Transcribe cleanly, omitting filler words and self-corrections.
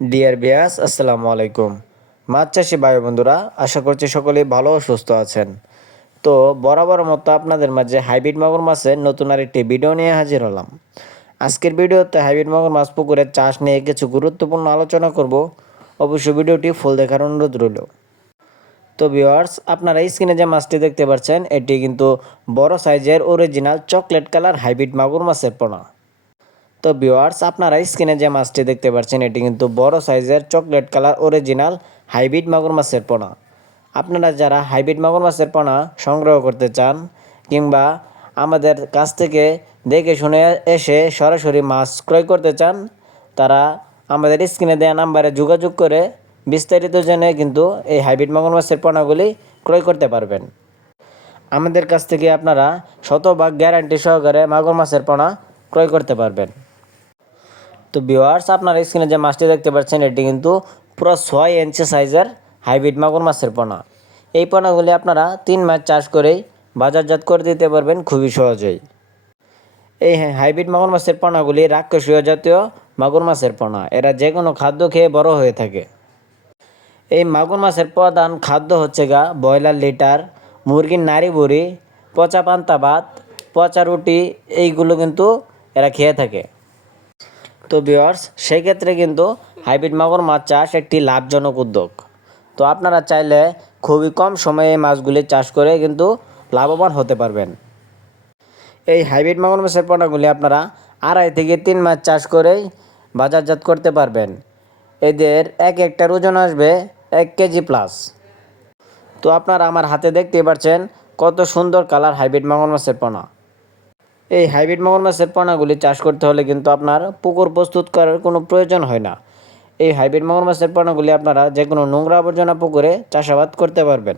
Deer বিয়াস আসসালামু আলাইকুম। মাছ চাষি ভাই বন্ধুরা, আশা করছি সকলেই ভালো ও সুস্থ আছেন। তো বরাবর মতো আপনাদের মাঝে হাইব্রিড মাগুর মাছের নতুন আরেকটি ভিডিও নিয়ে হাজির হলাম। আজকের ভিডিওতে হাইব্রিড মাগুর মাছ পুকুরের চাষ নিয়ে কিছু গুরুত্বপূর্ণ আলোচনা করব। অবশ্যই ভিডিওটি ফুল দেখার অনুরোধ রইল। তো ভিউয়ার্স, আপনারা স্ক্রিনে যে মাছটি দেখতে পাচ্ছেন এটি কিন্তু বড় সাইজের অরিজিনাল চকলেট কালার হাইব্রিড মাগুর মাছের পোনা। তো ভিউয়ার্স, আপনারা স্ক্রিনে যে মাছটি দেখতে পাচ্ছেন এটি কিন্তু বড় সাইজের চকলেট কালার অরিজিনাল হাইব্রিড মাগুর মাছের পোনা। আপনারা যারা হাইব্রিড মাগুর মাছের পোনা সংগ্রহ করতে চান কিংবা আমাদের কাছ থেকে দেখে শুনে এসে সরাসরি মাছ ক্রয় করতে চান, তারা আমাদের স্ক্রিনে দেওয়া নাম্বারে যোগাযোগ করে বিস্তারিত জেনে কিন্তু এই হাইব্রিড মাগুর মাছের পোনাগুলি ক্রয় করতে পারবেন। আমাদের কাছ থেকে আপনারা শতভাগ গ্যারান্টি সহকারে মাগুর মাছের পোনা ক্রয় করতে পারবেন। তো ভিউয়ার্স, আপনারা স্ক্রিনে যে মাছটি দেখতে পাচ্ছেন এটি কিন্তু পুরো 6 ইঞ্চি সাইজের হাইব্রিড মাগুর মাছের পোনা। এই পোনাগুলি আপনারা 3 মাস চাষ করেই বাজারজাত করে দিতে পারবেন খুবই সহজেই। এই হাইব্রিড মাগুর মাছের পোনাগুলি রাক্ষসীয় জাতীয় মাগুর মাছের পোনা। এরা যে কোনো খাদ্য খেয়ে বড় হয়ে থাকে। এই মাগুর মাছের প্রধান খাদ্য হচ্ছে ব্রয়লার লিটার, মুরগির নাড়ি বুড়ি, পচা পান্তা ভাত, পচা রুটি, এইগুলো কিন্তু এরা খেয়ে থাকে। তো ভিউয়ার্স, সেই ক্ষেত্রে কিন্তু হাইব্রিড মাগুর মাছ চাষ একটি লাভজনক উদ্যোগ। তো আপনারা চাইলে খুবই কম সময়ে এই মাছগুলি চাষ করে কিন্তু লাভবান হতে পারবেন। এই হাইব্রিড মাগুর মাছের পোনাগুলি আপনারা 2.5 থেকে 3 মাস চাষ করেই বাজারজাত করতে পারবেন। এদের এক একটার ওজন আসবে 1 কেজি প্লাস। তো আপনারা আমার হাতে দেখতে পাচ্ছেন কত সুন্দর কালার হাইব্রিড মাগুর মাছের পোনা। এই হাইব্রিড মাগুর মাছের পোনাগুলি চাষ করতে হলে কিন্তু আপনার পুকুর প্রস্তুত করার কোনো প্রয়োজন হয় না। এই হাইব্রিড মাগুর মাছের পোনাগুলি আপনারা যে কোনো নোংরা আবর্জনা পুকুরে চাষাবাদ করতে পারবেন।